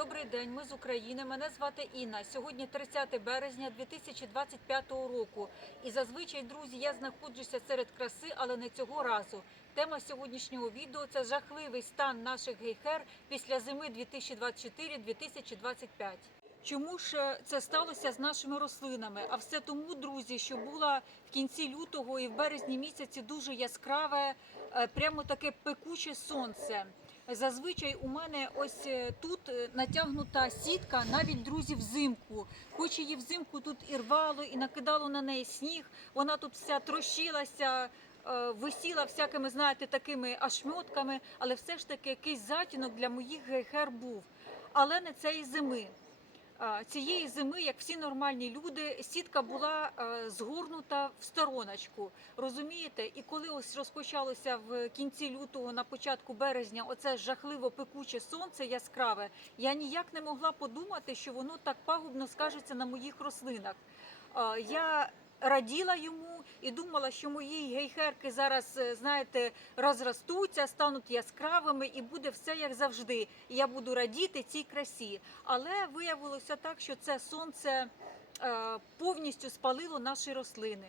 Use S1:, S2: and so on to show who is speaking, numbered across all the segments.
S1: Добрий день, ми з України. Мене звати Інна. Сьогодні 30 березня 2025 року. І зазвичай, друзі, я знаходжуся серед краси, але не цього разу. Тема сьогоднішнього відео це жахливий стан наших гейхер після зими 2024-2025. Чому ж е, це сталося з нашими рослинами? А все тому, друзі, що було в кінці лютого і в березні місяці дуже яскраве, е, прямо таке пекуче сонце. Зазвичай у мене ось е, тут е, натягнута сітка, навіть друзі, взимку. Хоч її взимку тут і рвало, і накидало на неї сніг. Вона тут вся трощилася, е, висіла всякими, знаєте, такими ашмьотками, але все ж таки якийсь затінок для моїх гейхер був. Але не цієї зими. Цієї зими, як всі нормальні люди, сітка була е, згорнута в стороночку. Розумієте? І коли ось розпочалося в кінці лютого, на початку березня, оце жахливо пекуче сонце яскраве, я ніяк не могла подумати, що воно так пагубно скажеться на моїх рослинах. Я раділа йому і думала, що мої гейхерки зараз, е, знаєте, розростуться, стануть яскравими і буде все як завжди. І я буду радіти цій красі. Але виявилося так, що це сонце е, повністю спалило наші рослини.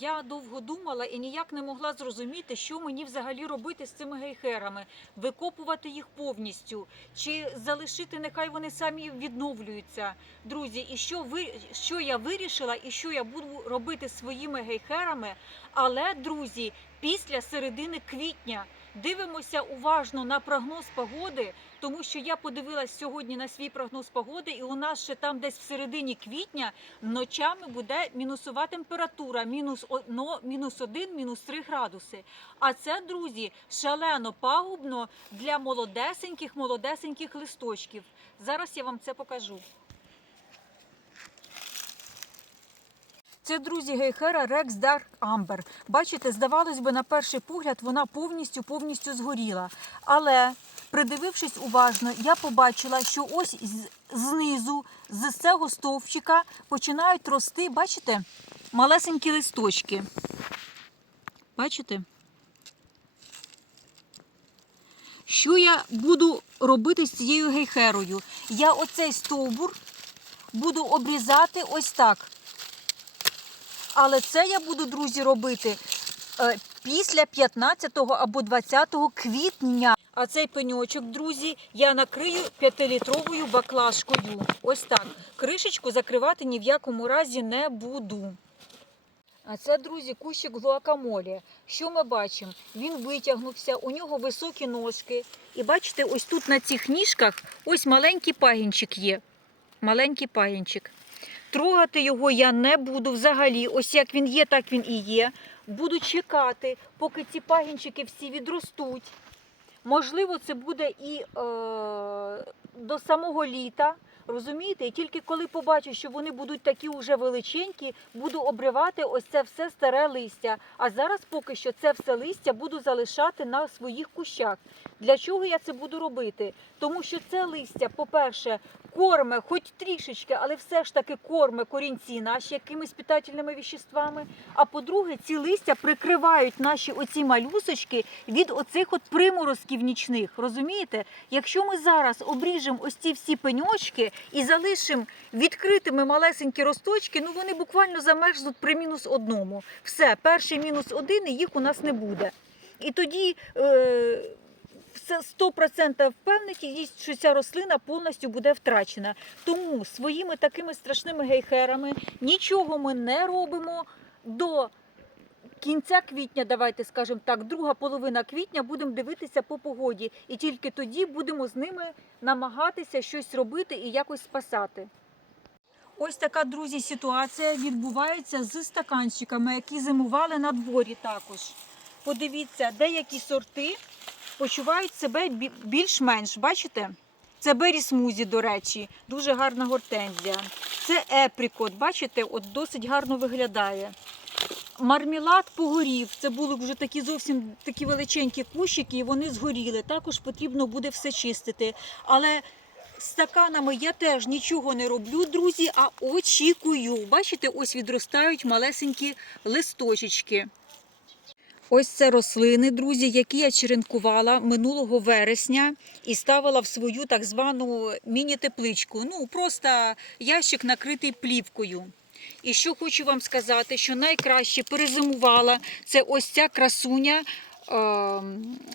S1: Я довго думала і ніяк не могла зрозуміти, що мені взагалі робити з цими гейхерами, викопувати їх повністю, чи залишити, нехай вони самі відновлюються. Друзі, і що ви що я вирішила, і що я буду робити своїми гейхерами. Але, друзі, після середини квітня дивимося уважно на прогноз погоди, тому що я подивилась сьогодні на свій прогноз погоди, і у нас ще там десь в середині квітня ночами буде мінусова температура, мінус одно, мінус один, мінус три градуси. А це, друзі, шалено пагубно для молодесеньких, молодесеньких листочків. Зараз я вам це покажу. Це, друзі, гейхера Rex Dark Amber. Бачите, здавалось би, на перший погляд вона повністю повністю згоріла. Але, придивившись уважно, я побачила, що ось знизу, з цього стовпчика починають рости, бачите, малесенькі листочки. Бачите? Що я буду робити з цією гейхерою? Я оцей стовбур буду обрізати ось так. Але це я буду, друзі, робити е, після 15 або 20 квітня. А цей пеньочок, друзі, я накрию 5-літровою баклажкою. Ось так. Кришечку закривати ні в якому разі не буду. А це, друзі, кущик гуакамолі. Що ми бачимо? Він витягнувся, у нього високі ножки. І бачите, ось тут на цих ніжках ось маленький пагінчик є. Маленький пагінчик. Трогати його я не буду взагалі. Ось як він є, так він і є. Буду чекати, поки ці пагінчики всі відростуть. Можливо, це буде і е, до самого літа. Розумієте? І тільки коли побачу, що вони будуть такі уже величенькі, буду обривати ось це все старе листя. А зараз поки що це все листя буду залишати на своїх кущах. Для чого я це буду робити? Тому що це листя, по-перше, корме, хоч трішечки, але все ж таки корме корінці наші якимись питательними віществами. А по-друге, ці листя прикривають наші оці малюсочки від оцих от приморозків нічних. Розумієте? Якщо ми зараз обріжемо ось ці всі пеньочки і залишимо відкритими малесенькі росточки, ну вони буквально замерзнуть при мінус одному. Все, перший мінус один, і їх у нас не буде. І тоді. Е- 100% впевненість, що ця рослина повністю буде втрачена. Тому своїми такими страшними гейхерами нічого ми не робимо до кінця квітня, давайте скажемо так, друга половина квітня будемо дивитися по погоді. І тільки тоді будемо з ними намагатися щось робити і якось спасати. Ось така, друзі, ситуація відбувається з стаканчиками, які зимували на дворі також. Подивіться, деякі сорти почувають себе більш-менш. Бачите? Це бері смузі, до речі, дуже гарна гортензія. Це епрікот, бачите, от досить гарно виглядає. Мармелад погорів. Це були вже такі зовсім такі величенькі кущики, і вони згоріли. Також потрібно буде все чистити. Але стаканами я теж нічого не роблю, друзі, а очікую. Бачите, ось відростають малесенькі листочечки. Ось це рослини, друзі, які я черенкувала минулого вересня і ставила в свою так звану міні-тепличку. Ну, просто ящик накритий плівкою. І що хочу вам сказати, що найкраще перезимувала це ось ця красуня.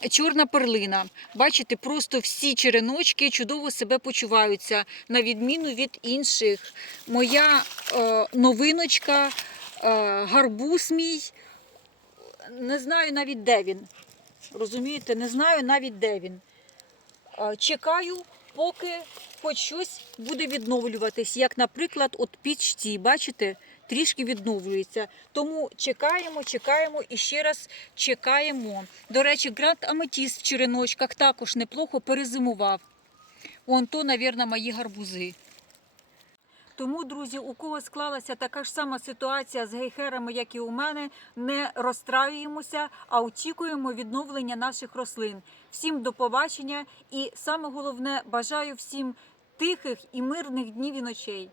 S1: е, Чорна перлина. Бачите, просто всі череночки чудово себе почуваються, на відміну від інших. Моя е, новиночка, е, гарбуз мій, не знаю навіть де він. Розумієте, не знаю навіть де він. Чекаю, поки хоч щось буде відновлюватись. Як, наприклад, от пічці, бачите, трішки відновлюється. Тому чекаємо, чекаємо і ще раз чекаємо. До речі, гранд аметіст в череночках також неплохо перезимував. Вон то, мабуть, мої гарбузи. Тому, друзі, у кого склалася така ж сама ситуація з гейхерами, як і у мене, не розстраюємося, а очікуємо відновлення наших рослин. Всім до побачення і саме головне бажаю всім тихих і мирних днів і ночей.